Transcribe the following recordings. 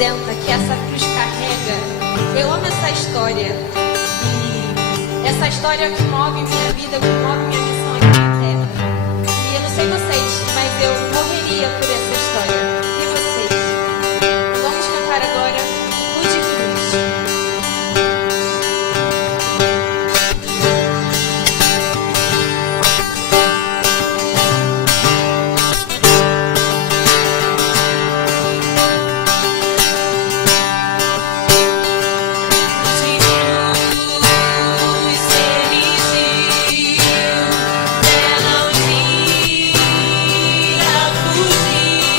representa, que essa cruz carrega. Eu amo essa história. E essa história que move minha vida, que move minha missão aqui na Terra. E eu não sei vocês, mas eu morreria por essa história. E vocês? Vamos cantar agora Luz de Cruz. Fugir.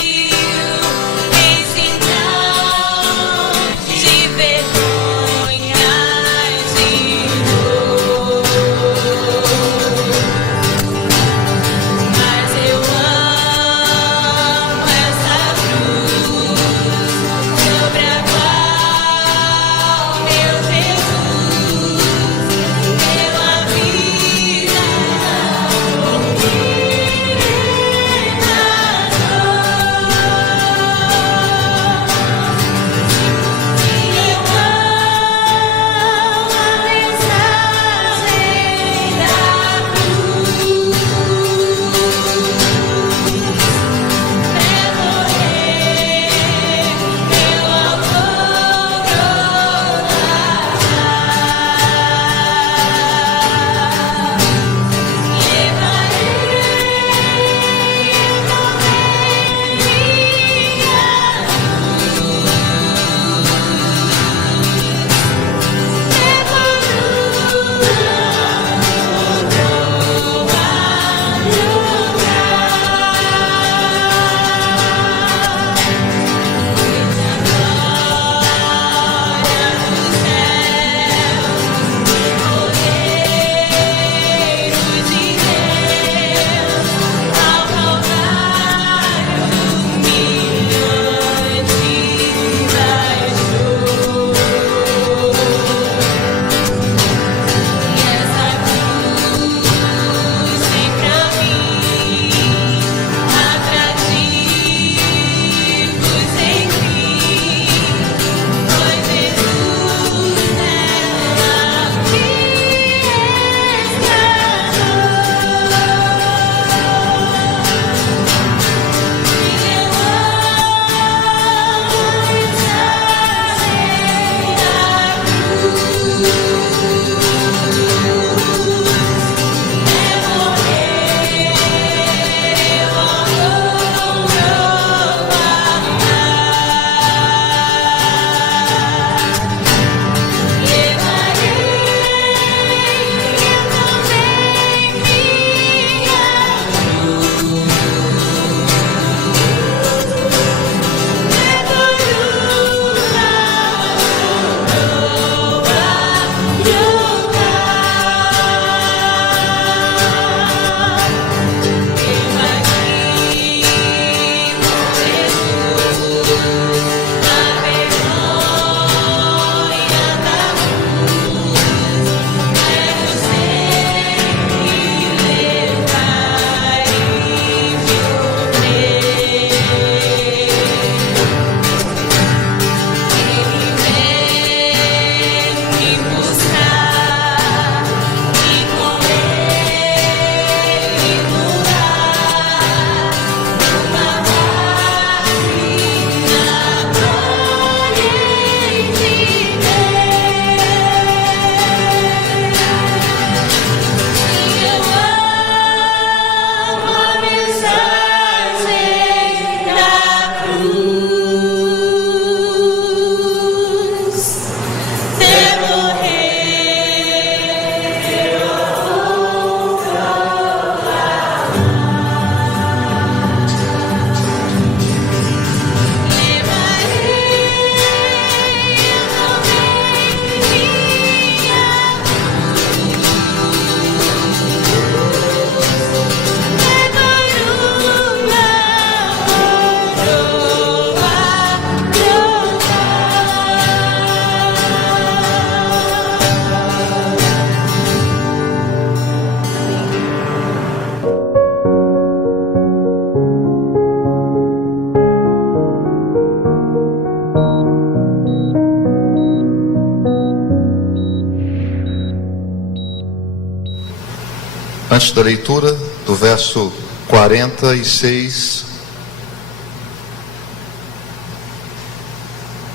Antes da leitura do verso 46,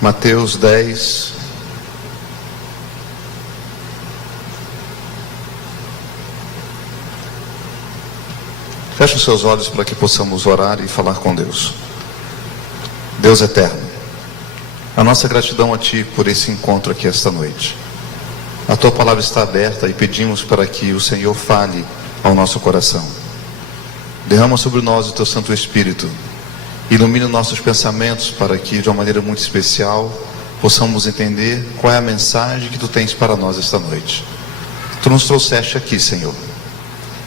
Mateus 10, feche os seus olhos para que possamos orar e falar com Deus. Deus eterno, a nossa gratidão a Ti por esse encontro aqui esta noite. A Tua palavra está aberta e pedimos para que o Senhor fale ao nosso coração. Derrama sobre nós o Teu Santo Espírito. Ilumine nossos pensamentos para que, de uma maneira muito especial, possamos entender qual é a mensagem que Tu tens para nós esta noite. Tu nos trouxeste aqui, Senhor.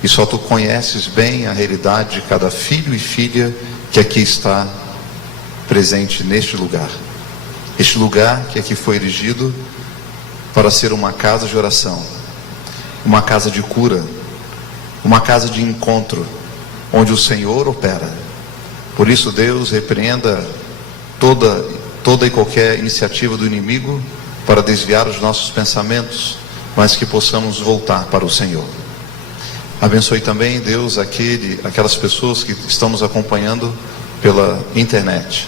E só Tu conheces bem a realidade de cada filho e filha que aqui está presente neste lugar. Este lugar que aqui foi erigido para ser uma casa de oração, uma casa de cura, uma casa de encontro, onde o Senhor opera. Por isso, Deus, repreenda toda e qualquer iniciativa do inimigo para desviar os nossos pensamentos, mas que possamos voltar para o Senhor. Abençoe também, Deus, aquelas pessoas que estão nos acompanhando pela internet.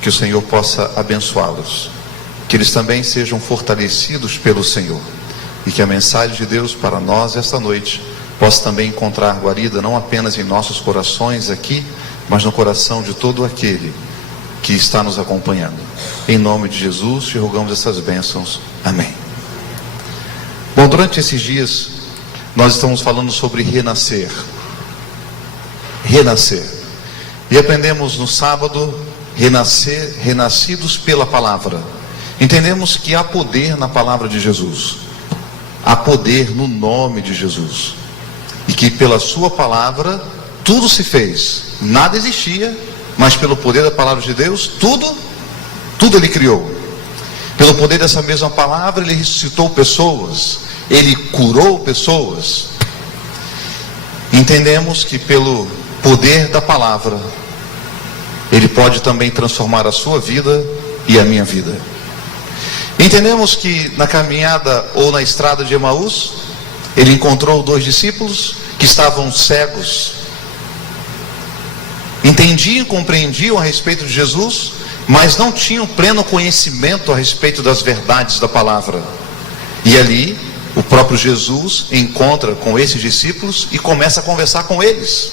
Que o Senhor possa abençoá-los. Que eles também sejam fortalecidos pelo Senhor. E que a mensagem de Deus para nós esta noite possa também encontrar guarida não apenas em nossos corações aqui, mas no coração de todo aquele que está nos acompanhando. Em nome de Jesus, te rogamos essas bênçãos. Amém. Bom, durante esses dias, nós estamos falando sobre renascer. Renascer. E aprendemos no sábado, renascidos pela palavra. Entendemos que há poder na palavra de Jesus. Há poder no nome de Jesus. E que pela sua palavra, tudo se fez. Nada existia, mas pelo poder da palavra de Deus, tudo Ele criou. Pelo poder dessa mesma palavra, Ele ressuscitou pessoas. Ele curou pessoas. Entendemos que pelo poder da palavra, Ele pode também transformar a sua vida e a minha vida. Entendemos que na caminhada ou na estrada de Emaús, Ele encontrou 2 discípulos que estavam cegos. Entendiam e compreendiam a respeito de Jesus, mas não tinham pleno conhecimento a respeito das verdades da palavra. E ali, o próprio Jesus encontra com esses discípulos e começa a conversar com eles.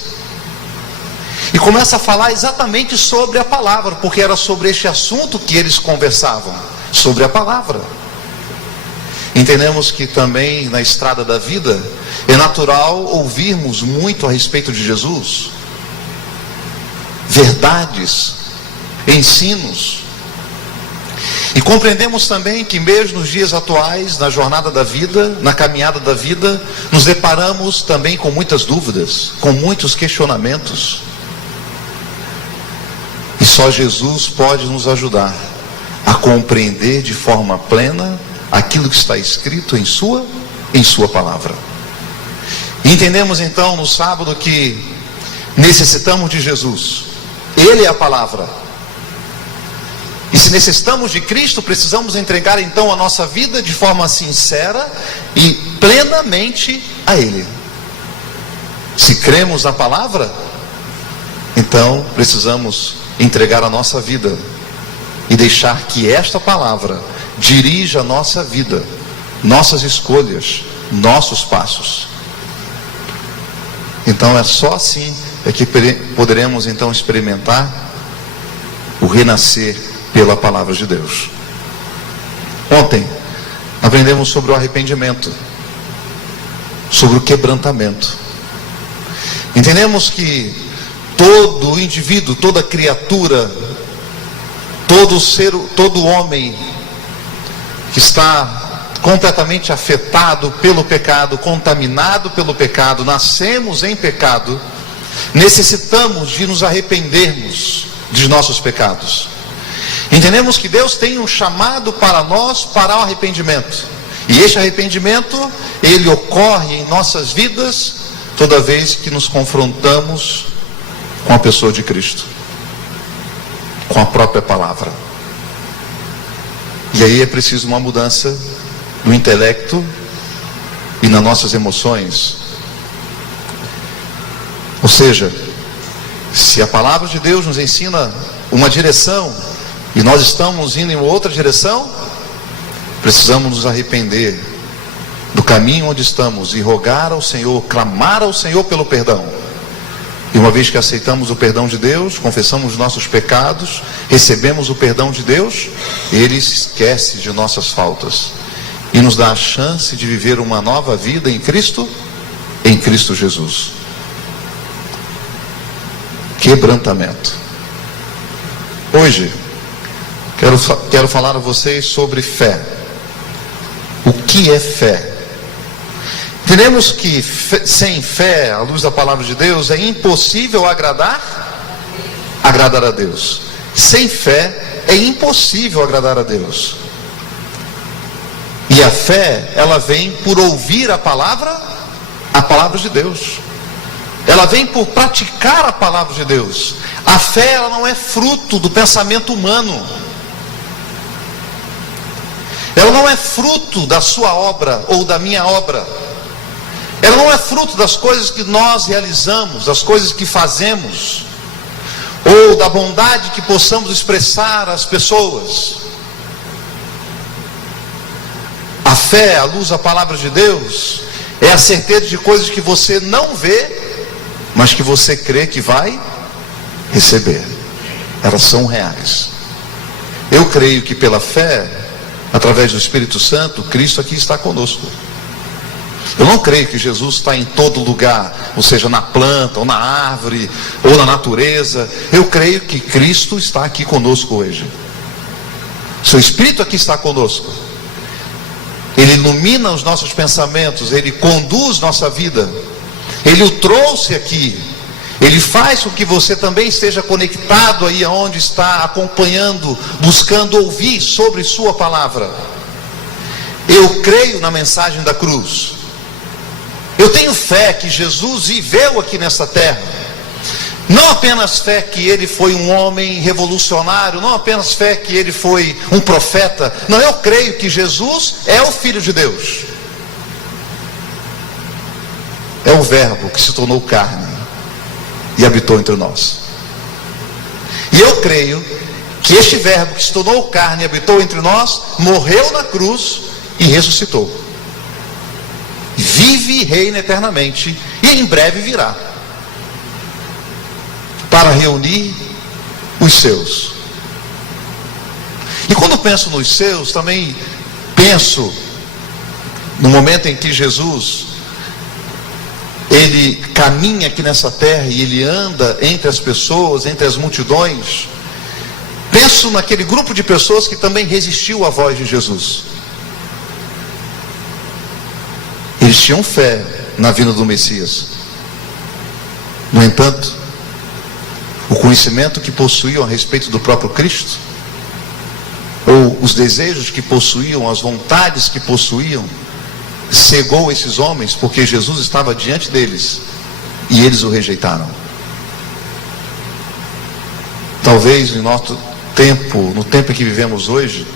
E começa a falar exatamente sobre a palavra, porque era sobre este assunto que eles conversavam, sobre a palavra. Entendemos que também na estrada da vida é natural ouvirmos muito a respeito de Jesus, verdades, ensinos. E compreendemos também que mesmo nos dias atuais, na jornada da vida, na caminhada da vida, nos deparamos também com muitas dúvidas, com muitos questionamentos. E só Jesus pode nos ajudar a compreender de forma plena aquilo que está escrito em sua palavra. E entendemos então no sábado que necessitamos de Jesus. Ele é a palavra. E se necessitamos de Cristo, precisamos entregar então a nossa vida de forma sincera e plenamente a Ele. Se cremos na palavra, então precisamos entregar a nossa vida e deixar que esta palavra dirija a nossa vida, nossas escolhas, nossos passos. Então é só assim que poderemos então experimentar o renascer pela palavra de Deus. Ontem aprendemos sobre o arrependimento, sobre o quebrantamento. Entendemos que todo indivíduo, toda criatura, todo homem que está completamente afetado pelo pecado, contaminado pelo pecado, nascemos em pecado, necessitamos de nos arrependermos de nossos pecados. Entendemos que Deus tem um chamado para nós para o arrependimento. E este arrependimento, ele ocorre em nossas vidas toda vez que nos confrontamos com a pessoa de Cristo, com a própria palavra. E aí é preciso uma mudança no intelecto e nas nossas emoções, Ou seja, se a palavra de Deus nos ensina uma direção e nós estamos indo em outra direção, precisamos nos arrepender do caminho onde estamos e rogar ao Senhor, clamar ao Senhor pelo perdão. E uma vez que aceitamos o perdão de Deus, confessamos os nossos pecados, recebemos o perdão de Deus, Ele esquece de nossas faltas e nos dá a chance de viver uma nova vida em Cristo Jesus. Quebrantamento. Hoje quero falar a vocês sobre fé. O que é fé? Entendemos que sem fé, à luz da palavra de Deus, é impossível agradar a Deus. Sem fé é impossível agradar a Deus. E a fé, ela vem por ouvir a palavra de Deus. Ela vem por praticar a palavra de Deus. A fé, ela não é fruto do pensamento humano. Ela não é fruto da sua obra ou da minha obra. Ela não é fruto das coisas que nós realizamos, das coisas que fazemos, ou da bondade que possamos expressar às pessoas. A fé, à luz da palavra de Deus, é a certeza de coisas que você não vê, mas que você crê que vai receber. Elas são reais. Eu creio que pela fé, através do Espírito Santo, Cristo aqui está conosco. Eu não creio que Jesus está em todo lugar, ou seja, na planta, ou na árvore, ou na natureza. Eu creio que Cristo está aqui conosco hoje. Seu Espírito aqui está conosco. Ele ilumina os nossos pensamentos, Ele conduz nossa vida. Ele o trouxe aqui. Ele faz com que você também esteja conectado aí aonde está, acompanhando, buscando ouvir sobre sua palavra. Eu creio na mensagem da cruz. Eu tenho fé que Jesus viveu aqui nessa terra. Não apenas fé que Ele foi um homem revolucionário, não apenas fé que Ele foi um profeta. Não, eu creio que Jesus é o Filho de Deus. É o Verbo que se tornou carne e habitou entre nós. E eu creio que este Verbo que se tornou carne e habitou entre nós, morreu na cruz e ressuscitou. Vive e reina eternamente, e em breve virá para reunir os seus. E quando penso nos seus, também penso no momento em que Jesus Ele caminha aqui nessa terra e Ele anda entre as pessoas, entre as multidões. Penso naquele grupo de pessoas que também resistiu à voz de Jesus. Eles tinham fé na vinda do Messias. No entanto, o conhecimento que possuíam a respeito do próprio Cristo, ou os desejos que possuíam, as vontades que possuíam, cegou esses homens, porque Jesus estava diante deles e eles o rejeitaram. Talvez em nosso tempo, no tempo em que vivemos hoje,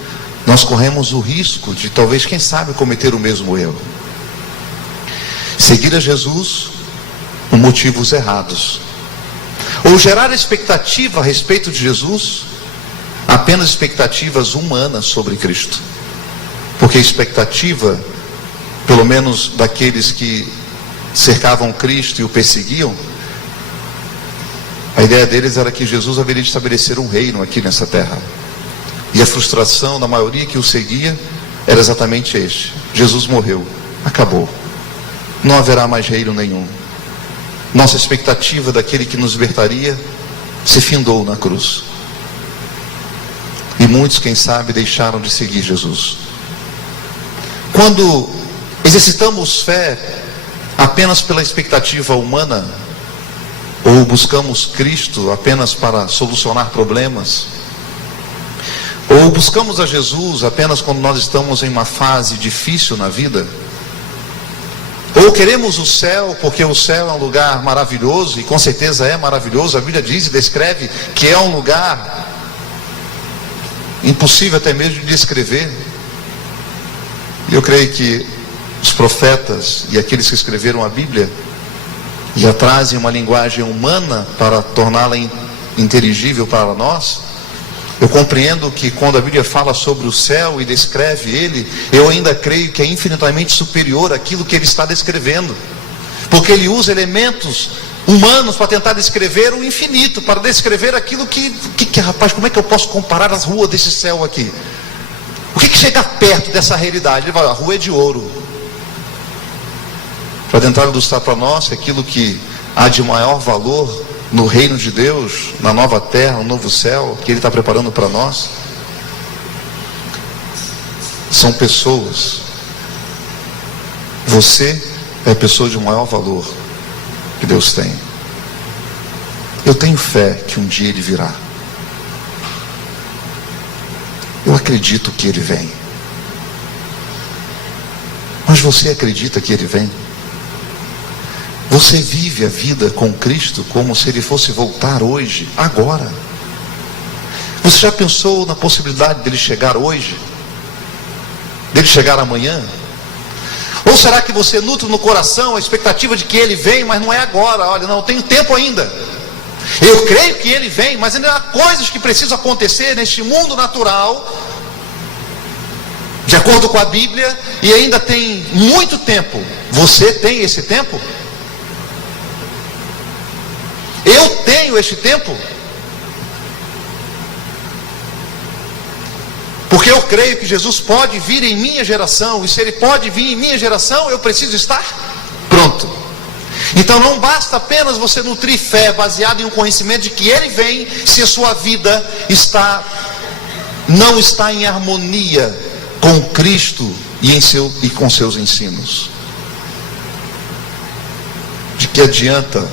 nós corremos o risco de talvez, quem sabe, cometer o mesmo erro. Seguir a Jesus por motivos errados, ou gerar expectativa a respeito de Jesus, apenas expectativas humanas sobre Cristo. Porque a expectativa, pelo menos daqueles que cercavam Cristo e o perseguiam, a ideia deles era que Jesus haveria de estabelecer um reino aqui nessa terra. E a frustração da maioria que o seguia era exatamente este: Jesus morreu, acabou, não haverá mais reino nenhum. Nossa expectativa daquele que nos libertaria se findou na cruz. E muitos, quem sabe, deixaram de seguir Jesus. Quando exercitamos fé apenas pela expectativa humana, ou buscamos Cristo apenas para solucionar problemas, ou buscamos a Jesus apenas quando nós estamos em uma fase difícil na vida, ou queremos o céu porque o céu é um lugar maravilhoso, e com certeza é maravilhoso, a Bíblia diz e descreve que é um lugar impossível até mesmo de descrever. Eu creio que os profetas e aqueles que escreveram a Bíblia e a trazem uma linguagem humana para torná-la inteligível para nós, eu compreendo que quando a Bíblia fala sobre o céu e descreve ele, eu ainda creio que é infinitamente superior àquilo que ele está descrevendo, porque ele usa elementos humanos para tentar descrever o infinito, para descrever aquilo que rapaz, como é que eu posso comparar as ruas desse céu aqui? O que chega perto dessa realidade? Ele fala, a rua é de ouro, para tentar ilustrar para nós aquilo que há de maior valor no reino de Deus, na nova terra, no novo céu, que ele está preparando para nós. São pessoas. Você é a pessoa de maior valor que Deus tem. Eu tenho fé que um dia ele virá. Eu acredito que ele vem. Mas você acredita que ele vem? Você vive a vida com Cristo como se ele fosse voltar hoje, agora? Você já pensou na possibilidade dele chegar hoje? Dele chegar amanhã? Ou será que você nutre no coração a expectativa de que ele vem, mas não é agora? Olha, não, eu tenho tempo ainda. Eu creio que ele vem, mas ainda há coisas que precisam acontecer neste mundo natural, de acordo com a Bíblia, e ainda tem muito tempo. Você tem esse tempo? Eu tenho este tempo? Porque eu creio que Jesus pode vir em minha geração, e se ele pode vir em minha geração, eu preciso estar pronto. Então não basta apenas você nutrir fé baseada em um conhecimento de que ele vem, se a sua vida não está em harmonia com Cristo e com seus ensinos. De que adianta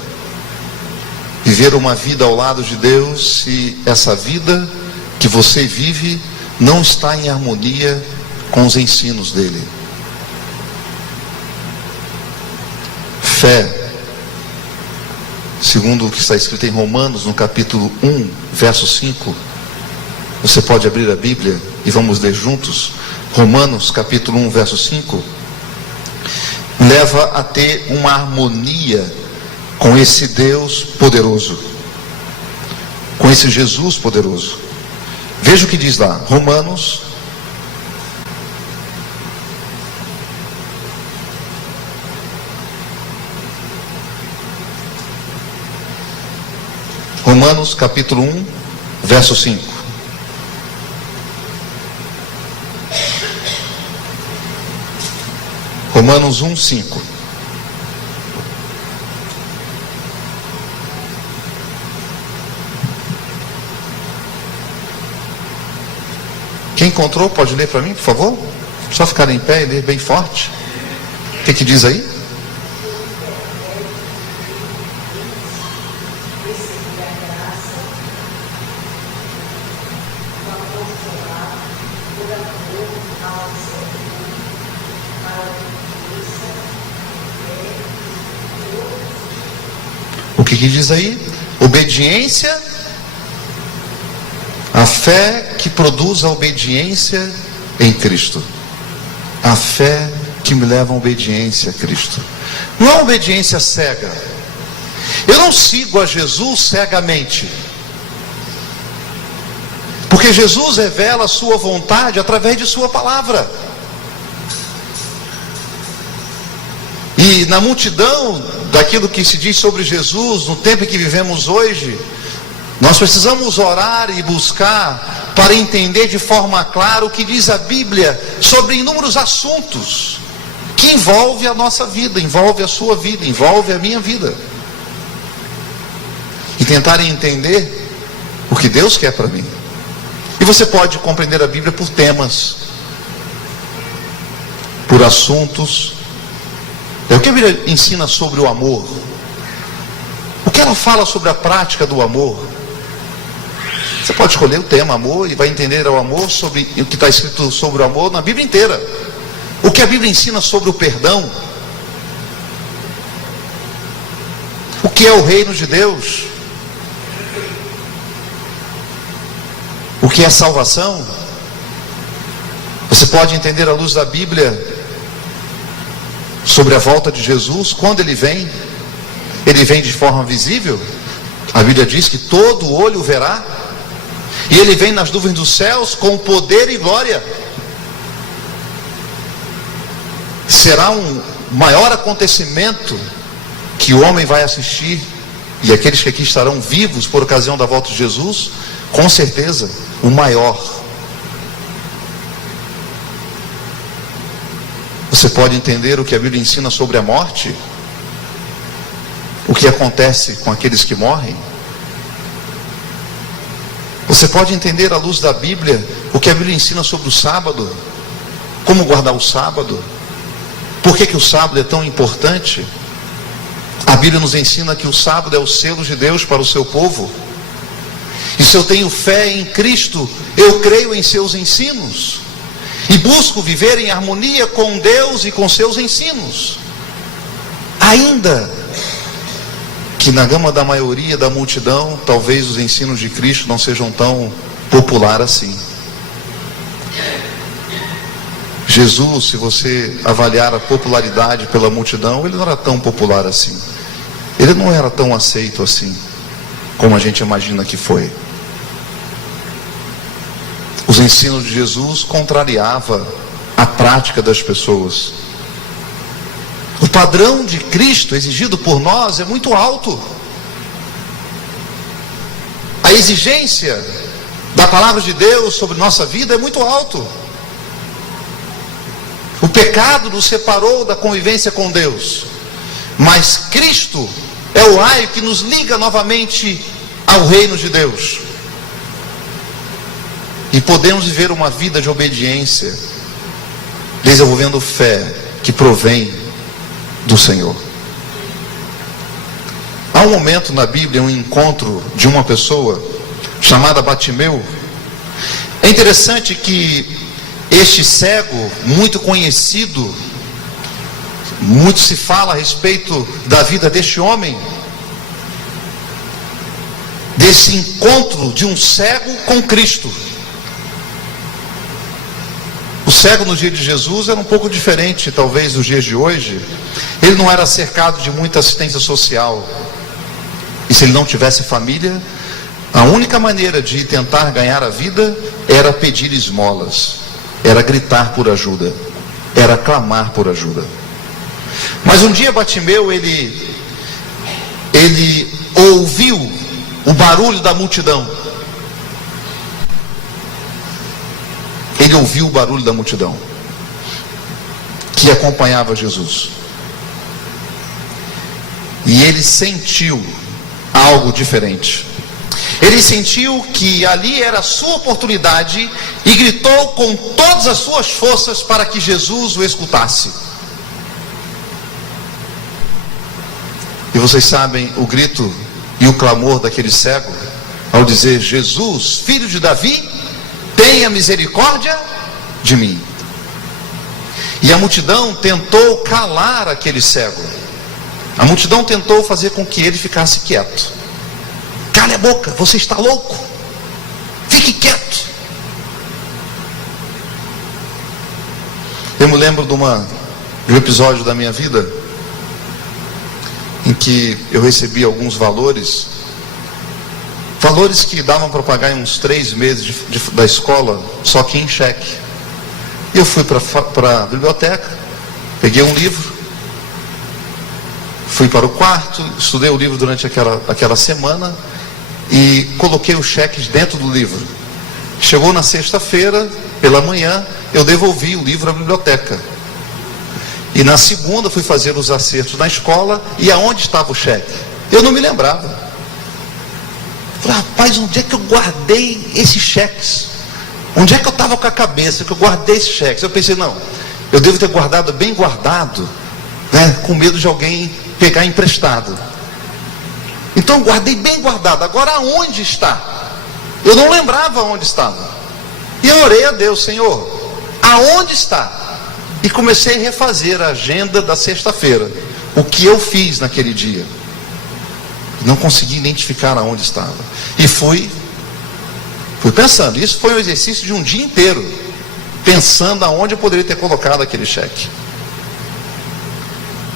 viver uma vida ao lado de Deus se essa vida que você vive não está em harmonia com os ensinos dele? Fé, segundo o que está escrito em Romanos, no capítulo 1, verso 5. Você pode abrir a Bíblia e vamos ler juntos. Romanos, capítulo 1, verso 5. Leva a ter uma harmonia com esse Deus poderoso, com esse Jesus poderoso. Veja o que diz lá, Romanos capítulo 1, verso 5. Romanos 1, 5. Quem encontrou pode ler para mim, por favor? Só ficar em pé e ler bem forte. O que diz aí? O que diz aí? Obediência. A fé que produz a obediência em Cristo. A fé que me leva à obediência a Cristo. Não é uma obediência cega. Eu não sigo a Jesus cegamente. Porque Jesus revela a sua vontade através de sua palavra. E na multidão daquilo que se diz sobre Jesus, no tempo em que vivemos hoje, nós precisamos orar e buscar para entender de forma clara o que diz a Bíblia sobre inúmeros assuntos que envolve a nossa vida, envolve a sua vida, envolve a minha vida. E tentar entender o que Deus quer para mim. E você pode compreender a Bíblia por temas, por assuntos. É o que a Bíblia ensina sobre o amor. O que ela fala sobre a prática do amor. Você pode escolher o tema amor e vai entender o amor sobre o que está escrito sobre o amor na Bíblia inteira. O que a Bíblia ensina sobre o perdão. O que é o reino de Deus. O que é salvação. Você pode entender à luz da Bíblia sobre a volta de Jesus, quando ele vem. Ele vem de forma visível. A Bíblia diz que todo olho verá. E ele vem nas nuvens dos céus com poder e glória. Será um maior acontecimento que o homem vai assistir, e aqueles que aqui estarão vivos por ocasião da volta de Jesus, com certeza, o maior. Você pode entender o que a Bíblia ensina sobre a morte? O que acontece com aqueles que morrem? Você pode entender à luz da Bíblia o que a Bíblia ensina sobre o sábado? Como guardar o sábado? Por que o sábado é tão importante? A Bíblia nos ensina que o sábado é o selo de Deus para o seu povo. E se eu tenho fé em Cristo, eu creio em seus ensinos. E busco viver em harmonia com Deus e com seus ensinos. Ainda que na gama da maioria da multidão, talvez os ensinos de Cristo não sejam tão populares assim. Jesus, se você avaliar a popularidade pela multidão, ele não era tão popular assim. Ele não era tão aceito assim, como a gente imagina que foi. Os ensinos de Jesus contrariavam a prática das pessoas. O padrão de Cristo exigido por nós é muito alto. A exigência da palavra de Deus sobre nossa vida é muito alto. O pecado nos separou da convivência com Deus, mas Cristo é o raio que nos liga novamente ao reino de Deus. E podemos viver uma vida de obediência, desenvolvendo fé que provém do Senhor. Há um momento na Bíblia, um encontro de uma pessoa chamada Batimeu. É interessante que este cego, muito conhecido, muito se fala a respeito da vida deste homem, desse encontro de um cego com Cristo. O cego no dia de Jesus era um pouco diferente, talvez, dos dias de hoje. Ele não era cercado de muita assistência social. E se ele não tivesse família, a única maneira de tentar ganhar a vida era pedir esmolas, era gritar por ajuda, era clamar por ajuda. Mas um dia Batimeu, ele ouviu o barulho da multidão. Ele ouviu o barulho da multidão que acompanhava Jesus. E ele sentiu algo diferente. Ele sentiu que ali era a sua oportunidade e gritou com todas as suas forças para que Jesus o escutasse. E vocês sabem o grito e o clamor daquele cego ao dizer: Jesus, filho de Davi, tenha misericórdia de mim. E a multidão tentou calar aquele cego. A multidão tentou fazer com que ele ficasse quieto. Cale a boca, você está louco. Fique quieto. Eu me lembro de um episódio da minha vida em que eu recebi alguns valores que davam para pagar em uns 3 meses da escola, só que em cheque. E eu fui para a biblioteca, peguei um livro, fui para o quarto, estudei o livro durante aquela semana e coloquei os cheques dentro do livro. Chegou na sexta-feira, pela manhã, eu devolvi o livro à biblioteca. E na segunda fui fazer os acertos na escola, e aonde estava o cheque? Eu não me lembrava. Falei: rapaz, onde é que eu guardei esses cheques? Onde é que eu estava com a cabeça que eu guardei esses cheques? Eu pensei: não, eu devo ter guardado bem guardado, né, com medo de alguém pegar emprestado. Então eu guardei bem guardado. Agora aonde está? Eu não lembrava onde estava. E eu orei a Deus: Senhor, aonde está? E comecei a refazer a agenda da sexta-feira, o que eu fiz naquele dia. Não consegui identificar aonde estava. E fui pensando. Isso foi um exercício de um dia inteiro, pensando aonde eu poderia ter colocado aquele cheque.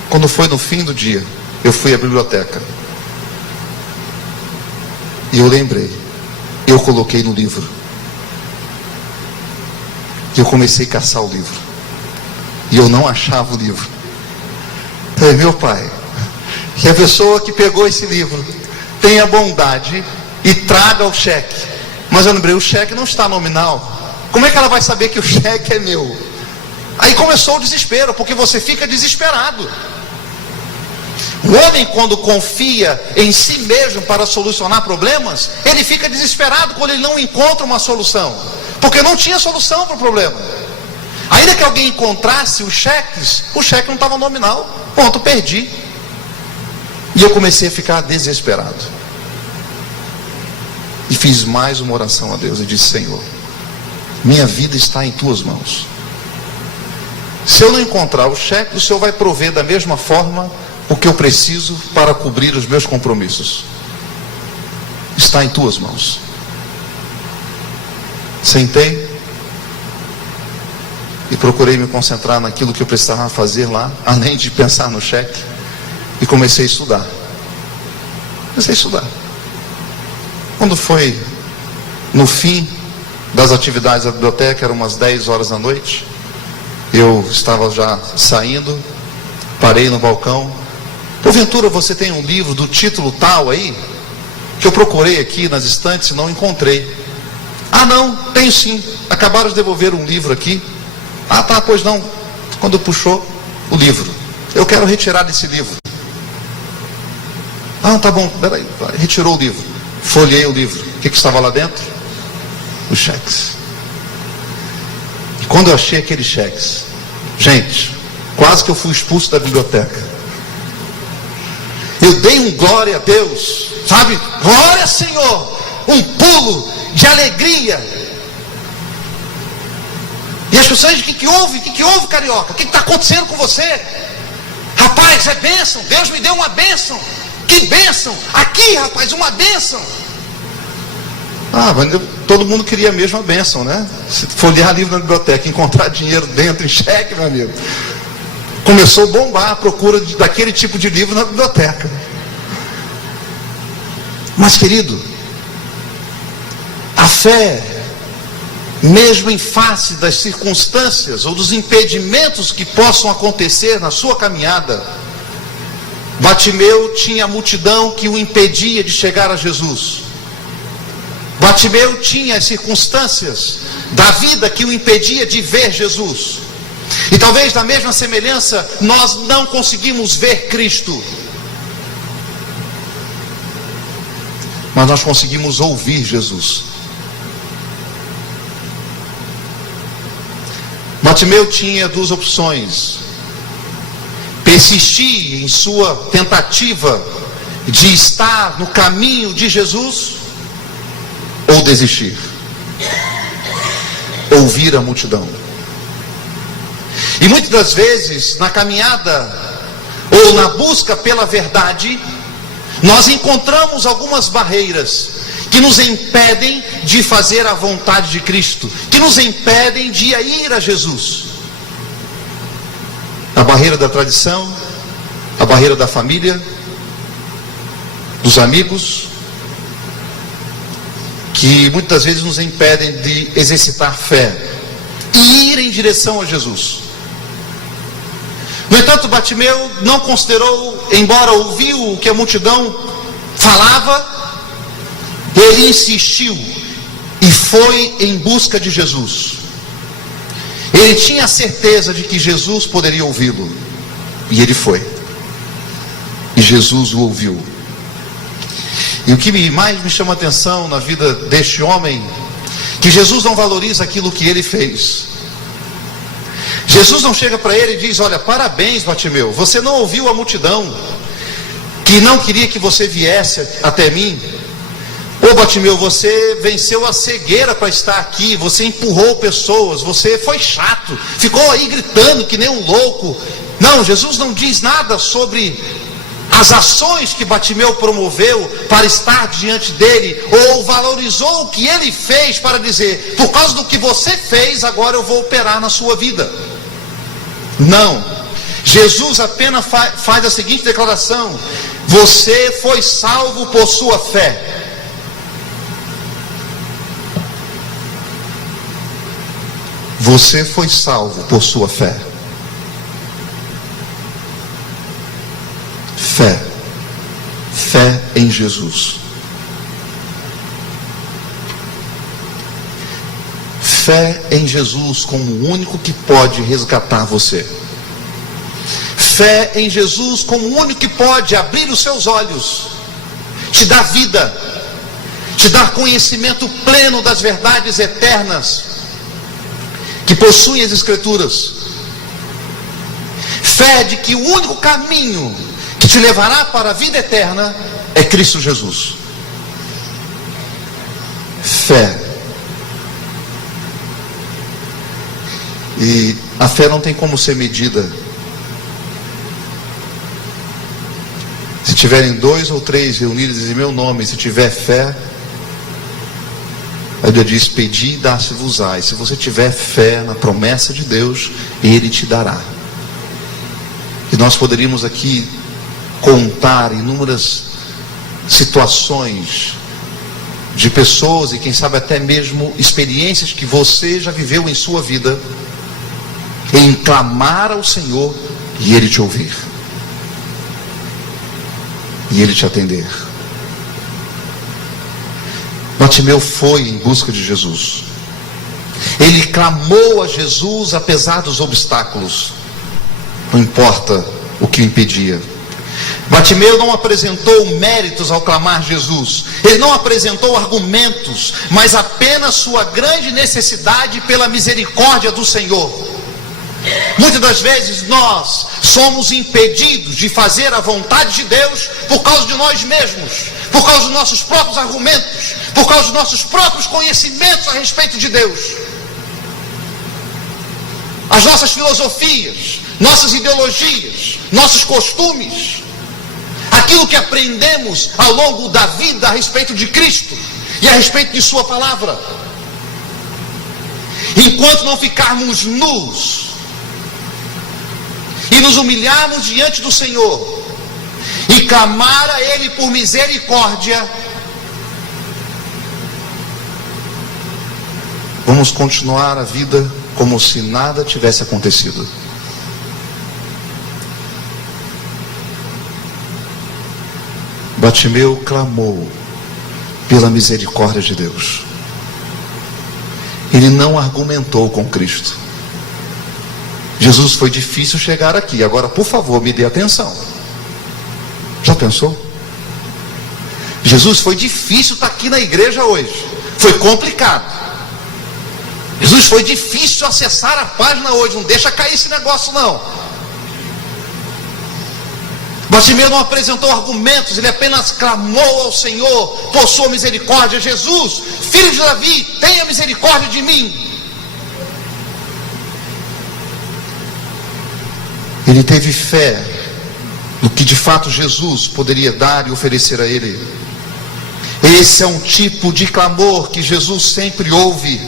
Quando foi no fim do dia, eu fui à biblioteca. E eu lembrei, eu coloquei no livro. E eu comecei a caçar o livro. E eu não achava o livro. Então, meu pai, que a pessoa que pegou esse livro tenha bondade e traga o cheque. Mas eu lembrei, o cheque não está nominal. Como é que ela vai saber que o cheque é meu? Aí começou o desespero, porque você fica desesperado. O homem, quando confia em si mesmo para solucionar problemas, ele fica desesperado quando ele não encontra uma solução, porque não tinha solução para o problema. Ainda que alguém encontrasse os cheques, o cheque não estava nominal. Ponto, perdi. E eu comecei a ficar desesperado. E fiz mais uma oração a Deus e disse: Senhor, minha vida está em tuas mãos. Se eu não encontrar o cheque, o Senhor vai prover da mesma forma o que eu preciso para cobrir os meus compromissos. Está em tuas mãos. Sentei e procurei me concentrar naquilo que eu precisava fazer lá, além de pensar no cheque, e comecei a estudar. Quando foi no fim das atividades da biblioteca, eram umas 10 horas da noite, eu estava já saindo, parei no balcão. Porventura você tem um livro do título tal aí? Que eu procurei aqui nas estantes e não encontrei. Ah, não, tenho sim, acabaram de devolver um livro aqui. Ah, tá, pois não. Quando puxou o livro, eu quero retirar desse livro. Ah, tá bom, peraí, retirou o livro. Folhei o livro. O que estava lá dentro? Os cheques. E quando eu achei aqueles cheques, gente, quase que eu fui expulso da biblioteca. Eu dei um glória a Deus, sabe? Glória, Senhor! Um pulo de alegria. E as pessoas dizem: o que houve, carioca? O que está acontecendo com você? Rapaz, é bênção. Deus me deu uma bênção. Que bênção! Aqui, rapaz, uma bênção. Ah, mas todo mundo queria a mesma bênção, né? Se folhear livro na biblioteca, encontrar dinheiro dentro em cheque, meu amigo, começou a bombar a procura daquele tipo de livro na biblioteca. Mas, querido, a fé, mesmo em face das circunstâncias ou dos impedimentos que possam acontecer na sua caminhada, Bartimeu tinha a multidão que o impedia de chegar a Jesus. Bartimeu tinha as circunstâncias da vida que o impedia de ver Jesus. E talvez na mesma semelhança, nós não conseguimos ver Cristo, mas nós conseguimos ouvir Jesus. Bartimeu tinha duas opções: persistir em sua tentativa de estar no caminho de Jesus, ou desistir, ouvir a multidão. E muitas das vezes, na caminhada ou na busca pela verdade, nós encontramos algumas barreiras que nos impedem de fazer a vontade de Cristo, que nos impedem de ir a Jesus. A barreira da tradição, a barreira da família, dos amigos, que muitas vezes nos impedem de exercitar fé e ir em direção a Jesus. No entanto, Bartimeu não considerou, embora ouviu o que a multidão falava, ele insistiu e foi em busca de Jesus. Ele tinha a certeza de que Jesus poderia ouvi-lo, e ele foi, e Jesus o ouviu. E o que mais me chama a atenção na vida deste homem, que Jesus não valoriza aquilo que ele fez. Jesus não chega para ele e diz: olha, parabéns, Bartimeu, você não ouviu a multidão que não queria que você viesse até mim. Ô Bartimeu, você venceu a cegueira para estar aqui, você empurrou pessoas, você foi chato, ficou aí gritando que nem um louco. Não, Jesus não diz nada sobre as ações que Bartimeu promoveu para estar diante dele, ou valorizou o que ele fez para dizer: por causa do que você fez, agora eu vou operar na sua vida. Não, Jesus apenas faz a seguinte declaração: você foi salvo por sua fé. Você foi salvo por sua fé. Fé. Fé em Jesus. Fé em Jesus como o único que pode resgatar você. Fé em Jesus como o único que pode abrir os seus olhos, te dar vida, te dar conhecimento pleno das verdades eternas que possuem as Escrituras. Fé de que o único caminho que te levará para a vida eterna é Cristo Jesus. Fé. E a fé não tem como ser medida. Se tiverem 2 ou 3 reunidos em meu nome, se tiver fé, a Bíblia diz: pedi e dá-se-vos-á. E se você tiver fé na promessa de Deus, Ele te dará. E nós poderíamos aqui contar inúmeras situações de pessoas, e quem sabe até mesmo experiências que você já viveu em sua vida, em clamar ao Senhor e Ele te ouvir, e Ele te atender. Bartimeu foi em busca de Jesus. Ele clamou a Jesus apesar dos obstáculos, não importa o que o impedia. Bartimeu não apresentou méritos ao clamar Jesus. Ele não apresentou argumentos, mas apenas sua grande necessidade pela misericórdia do Senhor. Muitas das vezes nós somos impedidos de fazer a vontade de Deus por causa de nós mesmos, por causa dos nossos próprios argumentos, por causa dos nossos próprios conhecimentos a respeito de Deus. As nossas filosofias, nossas ideologias, nossos costumes, aquilo que aprendemos ao longo da vida a respeito de Cristo e a respeito de Sua palavra. Enquanto não ficarmos nus e nos humilharmos diante do Senhor e clamar a Ele por misericórdia, vamos continuar a vida como se nada tivesse acontecido. Bartimeu clamou pela misericórdia de Deus. Ele não argumentou com Cristo. Jesus, foi difícil chegar aqui, agora por favor me dê atenção. Já pensou? Jesus, foi difícil estar aqui na igreja hoje, foi complicado. Jesus, foi difícil acessar a página hoje, não deixa cair esse negócio não. Bartimeu não apresentou argumentos, ele apenas clamou ao Senhor por sua misericórdia. Jesus, filho de Davi, tenha misericórdia de mim. Ele teve fé no que de fato Jesus poderia dar e oferecer a ele. Esse é um tipo de clamor que Jesus sempre ouve.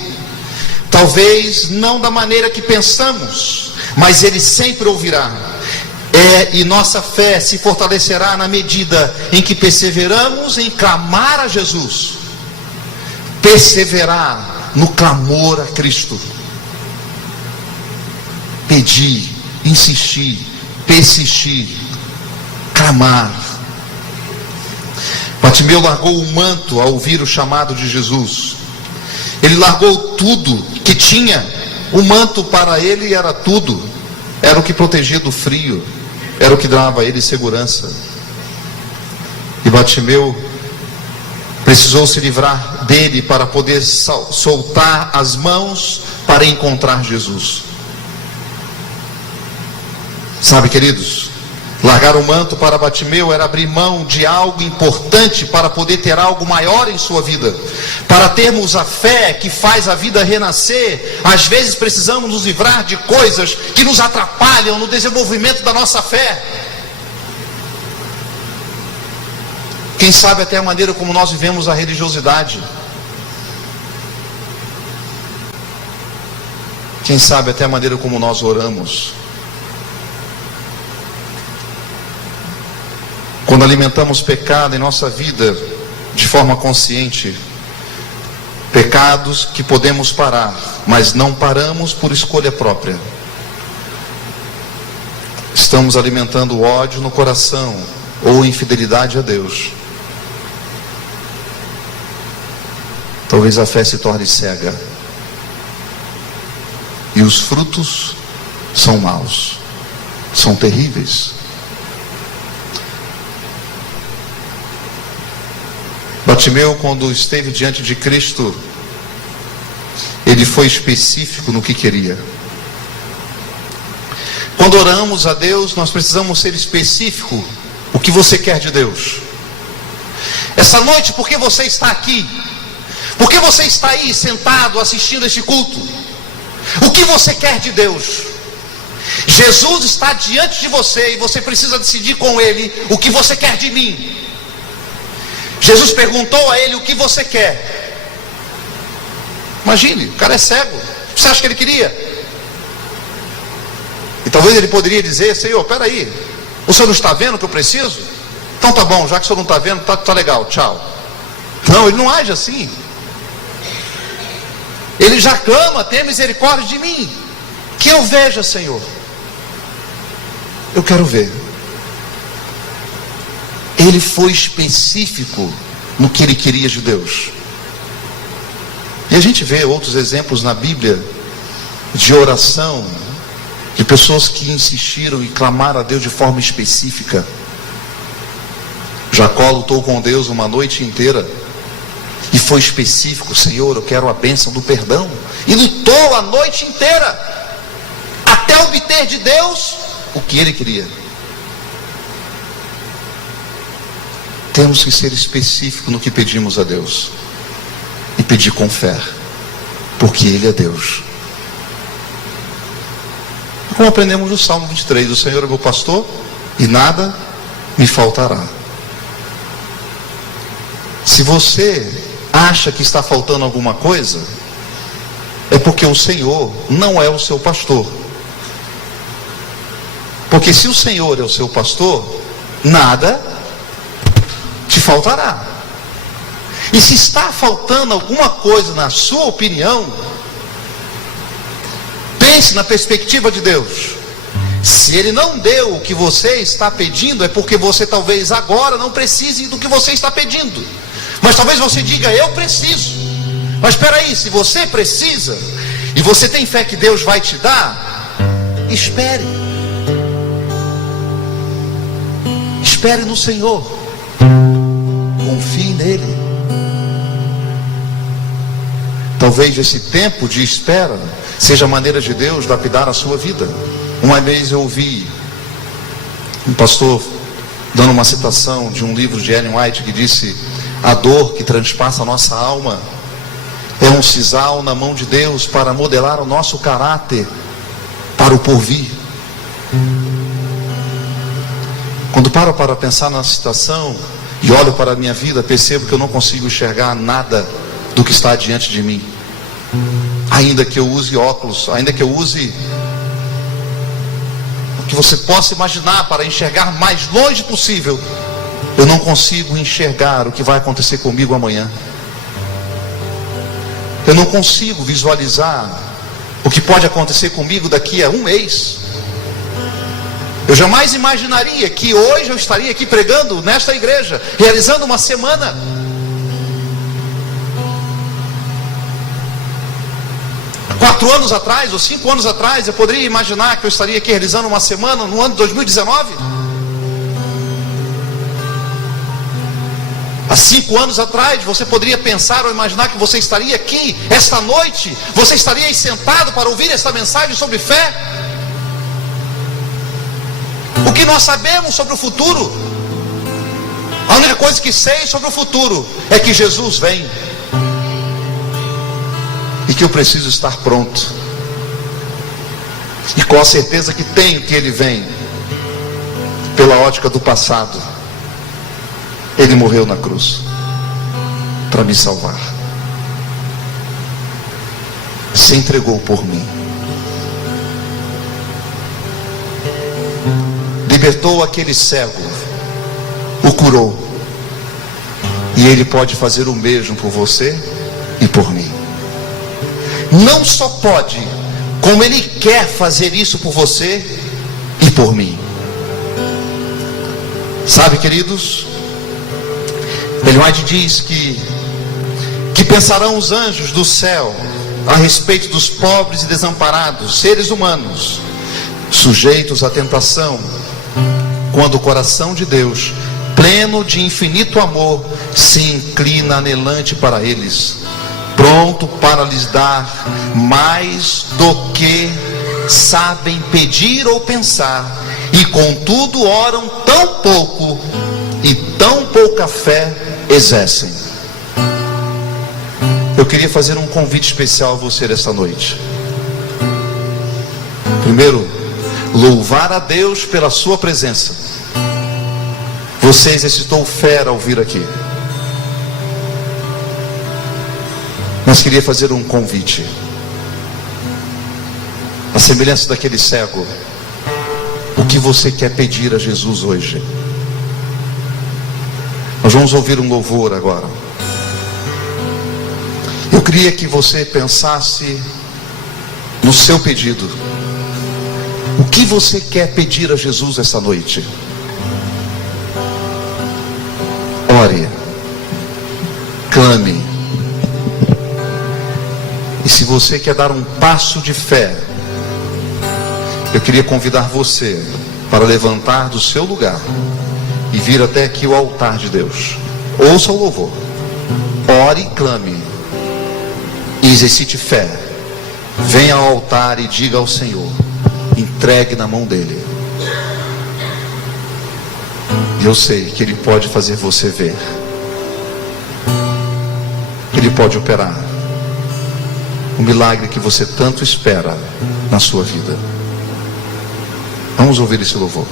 Talvez não da maneira que pensamos, mas Ele sempre ouvirá. E nossa fé se fortalecerá na medida em que perseveramos em clamar a Jesus. Perseverar no clamor a Cristo. Pedir, insistir, persistir, clamar. Bartimeu largou o manto ao ouvir o chamado de Jesus. Ele largou tudo que tinha. O manto para ele era tudo. Era o que protegia do frio, era o que dava a ele segurança. E Bartimeu precisou se livrar dele para poder soltar as mãos para encontrar Jesus. Sabe, queridos, largar o manto para Bartimeu era abrir mão de algo importante para poder ter algo maior em sua vida. Para termos a fé que faz a vida renascer, às vezes precisamos nos livrar de coisas que nos atrapalham no desenvolvimento da nossa fé. Quem sabe até a maneira como nós vivemos a religiosidade. Quem sabe até a maneira como nós oramos. Quando alimentamos pecado em nossa vida de forma consciente, pecados que podemos parar, mas não paramos por escolha própria, estamos alimentando ódio no coração ou infidelidade a Deus. Talvez a fé se torne cega e os frutos são maus, são terríveis. Bartimeu, quando esteve diante de Cristo, ele foi específico no que queria. Quando oramos a Deus, nós precisamos ser específico. O que você quer de Deus? Essa noite, por que você está aqui? Por que você está aí sentado assistindo este culto? O que você quer de Deus? Jesus está diante de você e você precisa decidir com Ele o que você quer de mim. Jesus perguntou a ele: o que você quer? Imagine, o cara é cego. O que você acha que ele queria? E talvez ele poderia dizer: Senhor, peraí, o senhor não está vendo o que eu preciso? Então tá bom, já que o senhor não está vendo, tá legal, tchau. Não, ele não age assim. Ele já clama: tenha misericórdia de mim, que eu veja, Senhor. Eu quero ver. Ele foi específico no que ele queria de Deus. E a gente vê outros exemplos na Bíblia de oração, de pessoas que insistiram e clamaram a Deus de forma específica. Jacó lutou com Deus uma noite inteira e foi específico: Senhor, eu quero a bênção do perdão. E lutou a noite inteira até obter de Deus o que ele queria. Temos que ser específicos no que pedimos a Deus e pedir com fé, porque Ele é Deus. Como aprendemos no Salmo 23: o Senhor é meu pastor e nada me faltará. Se você acha que está faltando alguma coisa, é porque o Senhor não é o seu pastor. Porque se o Senhor é o seu pastor, nada te faltará. E se está faltando alguma coisa na sua opinião, pense na perspectiva de Deus. Se Ele não deu o que você está pedindo, é porque você talvez agora não precise do que você está pedindo. Mas talvez você diga: eu preciso. Mas espera aí, se você precisa e você tem fé que Deus vai te dar, espere. Espere no Senhor. Confie nele. Talvez esse tempo de espera seja a maneira de Deus lapidar a sua vida. Uma vez eu ouvi um pastor dando uma citação de um livro de Ellen White que disse: a dor que transpassa a nossa alma é um sisal na mão de Deus para modelar o nosso caráter para o porvir. Quando paro para pensar na situação e olho para a minha vida, percebo que eu não consigo enxergar nada do que está diante de mim. Ainda que eu use óculos, ainda que eu use o que você possa imaginar para enxergar mais longe possível, eu não consigo enxergar o que vai acontecer comigo amanhã. Eu não consigo visualizar o que pode acontecer comigo daqui a um mês. Eu jamais imaginaria que hoje eu estaria aqui pregando nesta igreja, realizando uma semana. Há 4 anos atrás, ou 5 anos atrás, eu poderia imaginar que eu estaria aqui realizando uma semana no ano de 2019? Há 5 anos atrás, você poderia pensar ou imaginar que você estaria aqui esta noite? Você estaria aí sentado para ouvir esta mensagem sobre fé? O que nós sabemos sobre o futuro? A única coisa que sei sobre o futuro é que Jesus vem e que eu preciso estar pronto. E com a certeza que tenho que Ele vem, pela ótica do passado, Ele morreu na cruz para me salvar, se entregou por mim, libertou aquele cego, o curou. E Ele pode fazer o mesmo por você e por mim. Não só pode, como Ele quer fazer isso por você e por mim. Sabe, queridos, Ellen White diz que pensarão os anjos do céu a respeito dos pobres e desamparados, seres humanos, sujeitos à tentação, quando o coração de Deus, pleno de infinito amor, se inclina anelante para eles, pronto para lhes dar mais do que sabem pedir ou pensar, e contudo oram tão pouco e tão pouca fé exercem. Eu queria fazer um convite especial a você esta noite. Primeiro, louvar a Deus pela sua presença. Você exercitou fé ao vir aqui. Mas queria fazer um convite. A semelhança daquele cego. O que você quer pedir a Jesus hoje? Nós vamos ouvir um louvor agora. Eu queria que você pensasse no seu pedido. O que você quer pedir a Jesus essa noite? Ore, clame. E se você quer dar um passo de fé, eu queria convidar você para levantar do seu lugar e vir até aqui o altar de Deus. Ouça o louvor. Ore e clame. E exercite fé. Venha ao altar e diga ao Senhor. Entregue na mão dele. Eu sei que Ele pode fazer você ver. Ele pode operar o milagre que você tanto espera na sua vida. Vamos ouvir esse louvor.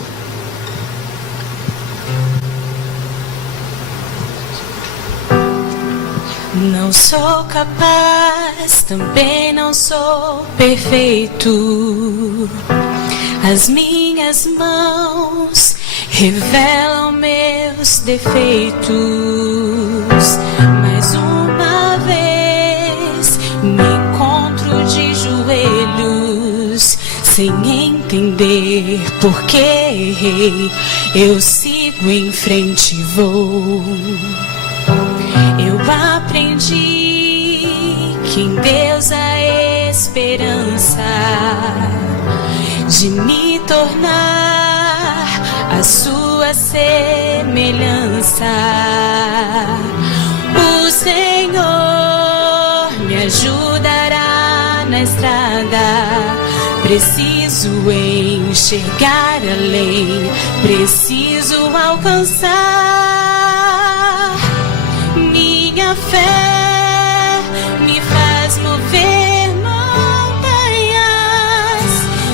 Não sou capaz, também não sou perfeito. As minhas mãos revelam meus defeitos. Mais uma vez me encontro de joelhos, sem entender por que errei. Eu sigo em frente e vou. Eu aprendi que em Deus há esperança de me tornar a sua semelhança. O Senhor me ajudará na estrada. Preciso enxergar além, preciso alcançar. Minha fé me faz mover montanhas,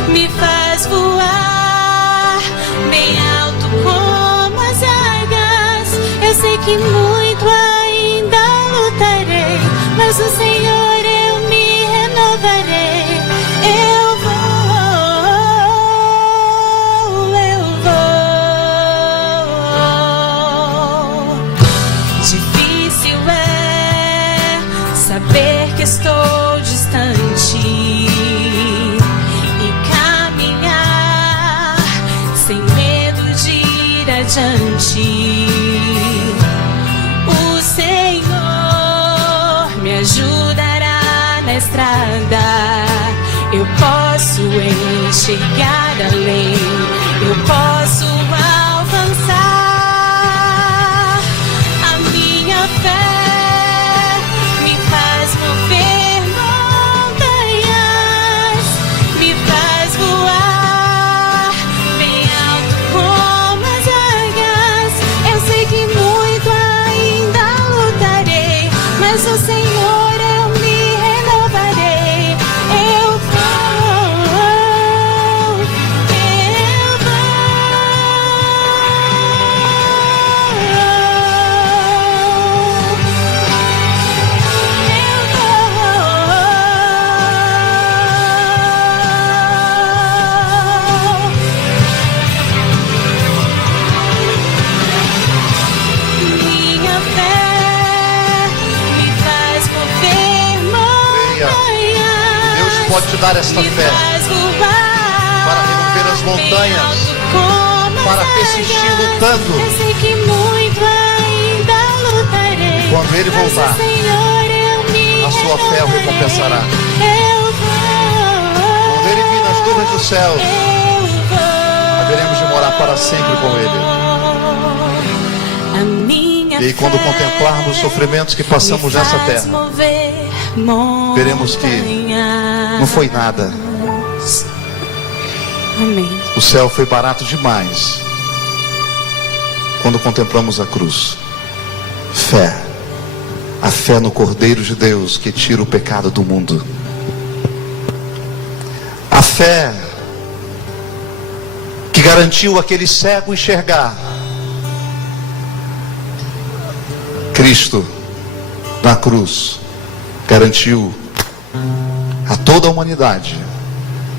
me faz voar bem alto como as águias. Eu sei que muito ainda lutarei, mas o Senhor eu me renovarei. Saber que estou distante e caminhar sem medo de ir adiante. O Senhor me ajudará na estrada. Eu posso enxergar além, eu posso alcançar. A minha fé mover montanhas, me faz voar bem alto como as águias. Eu sei que muito ainda lutarei, mas o Senhor eu me renovarei. Eu vou. te dar esta fé para remover as montanhas, para persistir lutando. Eu sei que muito ainda lutarei. Quando Ele voltar, a sua fé o recompensará. Quando Ele vir nas nuvens dos céus, haveremos de morar para sempre com Ele. E aí, quando contemplarmos os sofrimentos que passamos nessa terra, veremos que não foi nada. Amém. O céu foi barato demais quando contemplamos a cruz. Fé. A fé no Cordeiro de Deus que tira o pecado do mundo. A fé que garantiu aquele cego enxergar. Cristo na cruz garantiu a toda a humanidade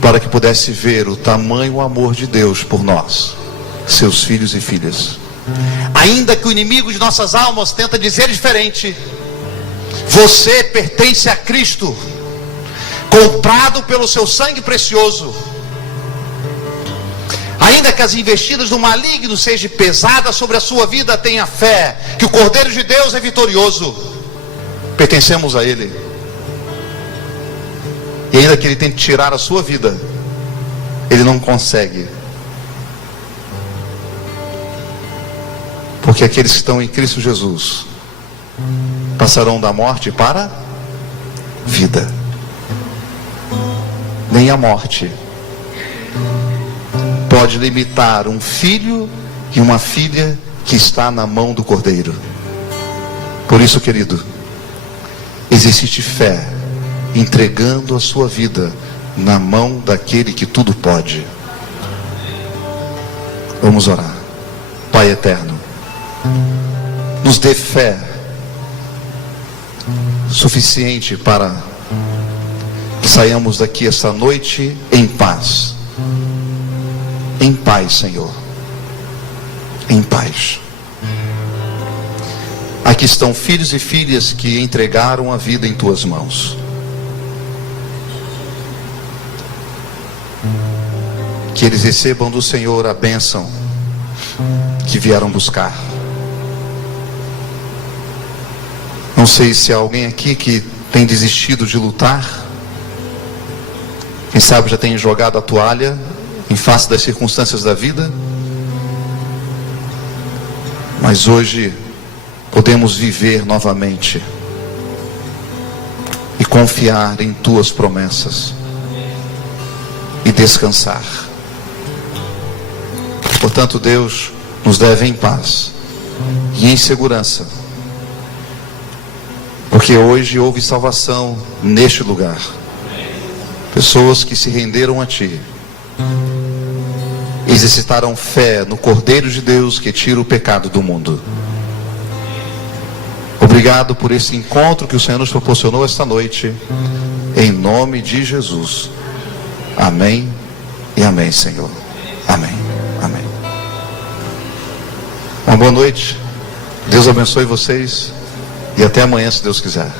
para que pudesse ver o tamanho amor de Deus por nós, seus filhos e filhas. Ainda que o inimigo de nossas almas tenta dizer diferente, você pertence a Cristo, comprado pelo seu sangue precioso. Ainda que as investidas do maligno sejam pesadas sobre a sua vida, tenha fé que o Cordeiro de Deus é vitorioso. Pertencemos a Ele. E ainda que Ele tente tirar a sua vida, Ele não consegue. Porque aqueles que estão em Cristo Jesus passarão da morte para a vida. Nem a morte pode limitar um filho e uma filha que está na mão do Cordeiro. Por isso, querido, existe fé entregando a sua vida na mão daquele que tudo pode. Vamos orar. Pai eterno, nos dê fé suficiente para que saiamos daqui esta noite em paz. Em paz, Senhor. Em paz. Aqui estão filhos e filhas que entregaram a vida em tuas mãos. Que eles recebam do Senhor a bênção que vieram buscar. Não sei se há alguém aqui que tem desistido de lutar. Quem sabe já tem jogado a toalha em face das circunstâncias da vida. Mas hoje podemos viver novamente e confiar em tuas promessas e descansar. Portanto, Deus nos leve em paz e em segurança, porque hoje houve salvação neste lugar. Pessoas que se renderam a Ti, exercitaram fé no Cordeiro de Deus que tira o pecado do mundo. Obrigado por esse encontro que o Senhor nos proporcionou esta noite, em nome de Jesus. Amém e amém, Senhor. Amém, amém. Uma boa noite, Deus abençoe vocês e até amanhã, se Deus quiser.